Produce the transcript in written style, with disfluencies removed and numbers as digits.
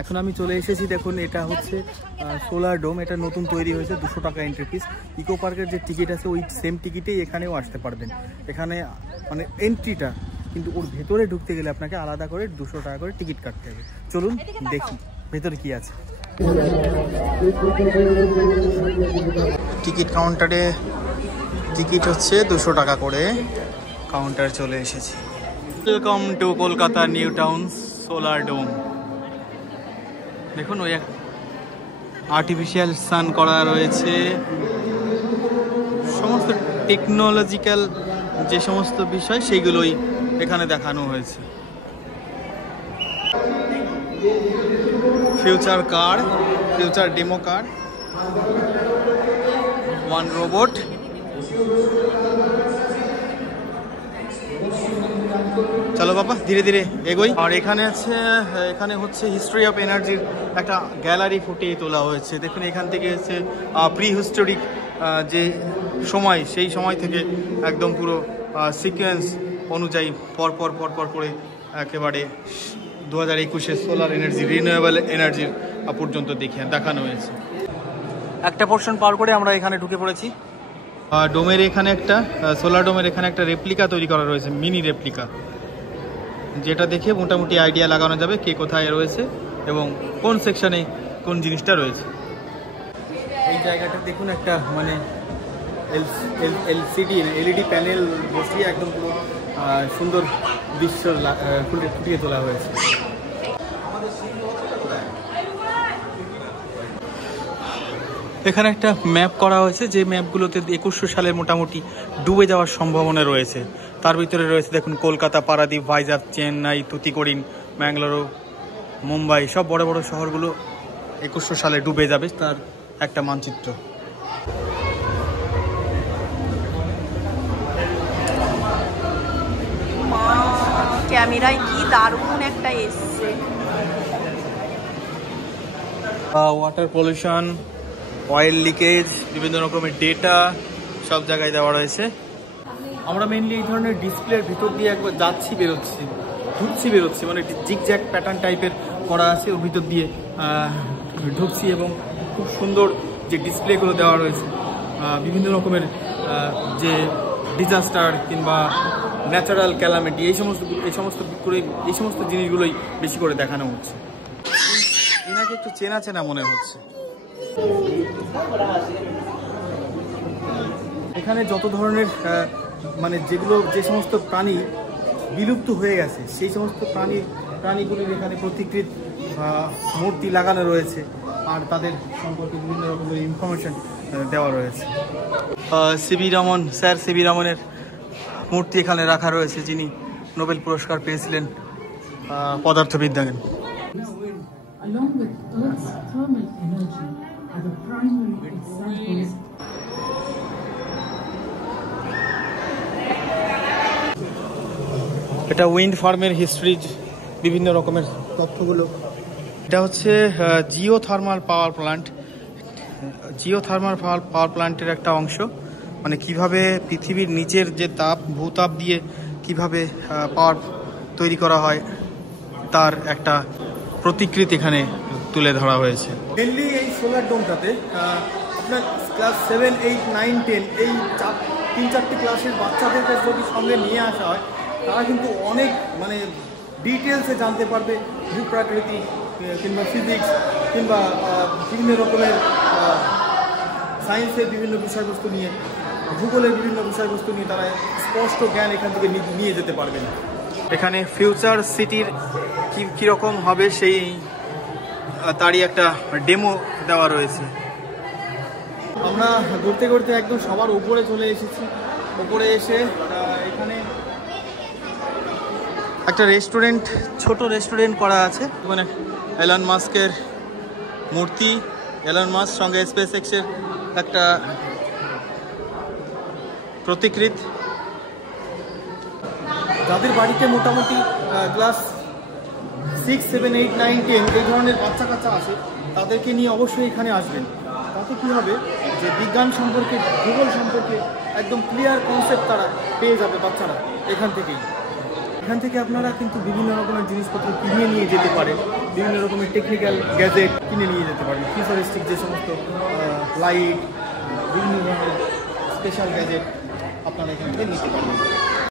এখন আমি চলে এসেছি, দেখুন এটা হচ্ছে সোলার ডোম। এটা নতুন তৈরি হয়েছে, 200 টাকা এন্ট্রি ফিস। ইকো পার্কের যে টিকিট আছে ওই সেম টিকিটেই এখানেও আসতে পারবেন। এখানে মানে এন্ট্রিটা, কিন্তু ওর ভেতরে ঢুকতে গেলে আপনাকে আলাদা করে 200 টাকা করে টিকিট কাটতে হবে। চলুন দেখি ভেতরে কি আছে। টিকিট কাউন্টারে টিকিট হচ্ছে 200 টাকা করে। কাউন্টার চলে এসেছি। Welcome to Kolkata New Town solar dome. দেখুন ওই আর্টিফিশিয়াল সান করা রয়েছে। সমস্ত টেকনোলজিক্যাল যে সমস্ত বিষয় সেইগুলোই এখানে দেখানো হয়েছে। ফিউচার কার, ফিউচার ডেমো কার, ওয়ান রোবট। চলো বাবা ধীরে ধীরে এগোই। আর এখানে হচ্ছে হিস্ট্রি অফ এনার্জির একটা গ্যালারি ফুটিয়ে তোলা হয়েছে। দেখুন এখান থেকে হচ্ছে প্রি হিস্টোরিক যে সময়, সেই সময় থেকে একদম পুরো সিকোয়েন্স অনুযায়ী পরপর করে একেবারে 2021-এর সোলার এনার্জি, রিনিউয়েবল এনার্জির পর্যন্ত দেখানো হয়েছে। একটা পোর্শন পার করে আমরা এখানে ঢুকে পড়েছি। ডোমের এখানে একটা সোলার ডোমের এখানে একটা রেপ্লিকা তৈরি করা রয়েছে, মিনি রেপ্লিকা, যেটা দেখে মোটামুটি আইডিয়া লাগানো যাবে কে কোথায় রয়েছে এবং কোন সেকশনে কোন জিনিসটা রয়েছে। এই জায়গাটা দেখুন, একটা মানে এলইডি প্যানেল বসিয়ে একদম পুরো সুন্দর দৃশ্য ফুটিয়ে তোলা হয়েছে। এখানে একটা ম্যাপ করা হয়েছে, যে ম্যাপগুলোতে 2100 সালে মোটামুটি ডুবে যাওয়ার সম্ভাবনা রয়েছে। তার ভিতরে রয়েছে দেখুন কলকাতা, পারাদীপ, ভাইজাগ, চেন্নাই, তুতিকোরিন, ম্যাঙ্গালোর, মুম্বাই, সব বড় বড় শহরগুলো 2100 সালে ডুবে যাবে, তার একটা মানচিত্র। ক্যামেরায় কি দারুণ একটা এসছে। ওয়াটার পলিউশন, অয়েল লিকেজ, বিভিন্ন রকমের ডেটা সব জায়গায় দেওয়া রয়েছে। আমরা মেনলি এই ধরনের ডিসপ্লের ভিতর দিয়ে একবার যাচ্ছি বেরোচ্ছি, মানে জিগজ্যাগ প্যাটার্ন টাইপের করা আছে, ওর ভিতর দিয়ে ঢুকছি এবং খুব সুন্দর যে ডিসপ্লেগুলো দেওয়া রয়েছে, বিভিন্ন রকমের যে ডিজাস্টার কিংবা ন্যাচারাল ক্যালামিটি, এই সমস্ত জিনিসগুলোই বেশি করে দেখানো হচ্ছে। এনাকে একটু চেনা চেনা মনে হচ্ছে। এখানে যত ধরনের মানে যে সমস্ত প্রাণী বিলুপ্ত হয়ে গেছে, সেই সমস্ত প্রাণীগুলির এখানে প্রতিকৃত মূর্তি লাগানো রয়েছে, আর তাদের সম্পর্কে বিভিন্ন রকমের ইনফরমেশন দেওয়া রয়েছে। স্যার সিবি রমনের মূর্তি এখানে রাখা রয়েছে, যিনি নোবেল পুরস্কার পেয়েছিলেন পদার্থবিজ্ঞানে। এটা উইন্ড ফার্মের হিস্ট্রিজ, বিভিন্ন রকমের তথ্যগুলো। এটা হচ্ছে জিওথার্মাল পাওয়ার প্ল্যান্টের একটা অংশ, মানে কিভাবে পৃথিবীর নিচের যে ভূতাপ দিয়ে কিভাবে পাওয়ার তৈরি করা হয় তার একটা প্রতিকৃতি এখানে তুলে ধরা হয়েছে। মেনলি এই সোলার ডোমটাতে আপনার ক্লাস 7, 8, 9, 10 এই 3-4টি ক্লাসের বাচ্চাদেরকে যদি সঙ্গে নিয়ে আসা হয়, তারা কিন্তু অনেক মানে ডিটেলসে জানতে পারবে ভূপ্রাকৃতিক কিংবা ফিজিক্স কিংবা বিভিন্ন রকমের সায়েন্সের বিভিন্ন বিষয়বস্তু নিয়ে, ভূগোলের বিভিন্ন বিষয়বস্তু নিয়ে তারা স্পষ্ট জ্ঞান এখান থেকে নিয়ে যেতে পারবেন। এখানে ফিউচার সিটির কীরকম হবে সেই তারই একটা ডেমো দেওয়া রয়েছে। আমরা ঘুরতে একদম সবার উপরে চলে এসেছি। উপরে এসে এখানে একটা ছোট রেস্টুরেন্ট করা আছে। মানে এলন মাস্কের মূর্তি, এলন মাস্ক সঙ্গে স্পেসএক্সের একটা প্রতিকৃতি। যাদের বাড়িতে মোটামুটি ক্লাস 6, 7, 8, 9, 10 এই ধরনের বাচ্চা কাচ্চা আসে, তাদেরকে নিয়ে অবশ্যই এখানে আসবেন। তাতে কী হবে যে বিজ্ঞান সম্পর্কে, ভূগোল সম্পর্কে একদম ক্লিয়ার কনসেপ্ট তারা পেয়ে যাবে বাচ্চারা এখান থেকেই। এখান থেকে আপনারা কিন্তু বিভিন্ন রকমের জিনিসপত্র কিনে নিয়ে যেতে পারেন, বিভিন্ন রকমের টেকনিক্যাল গ্যাজেট কিনে নিয়ে যেতে পারেন, ফিউচারিস্টিক যে সমস্ত লাইট, বিভিন্ন ধরনের স্পেশাল গ্যাজেট আপনারা এখান থেকে নিতে পারবেন।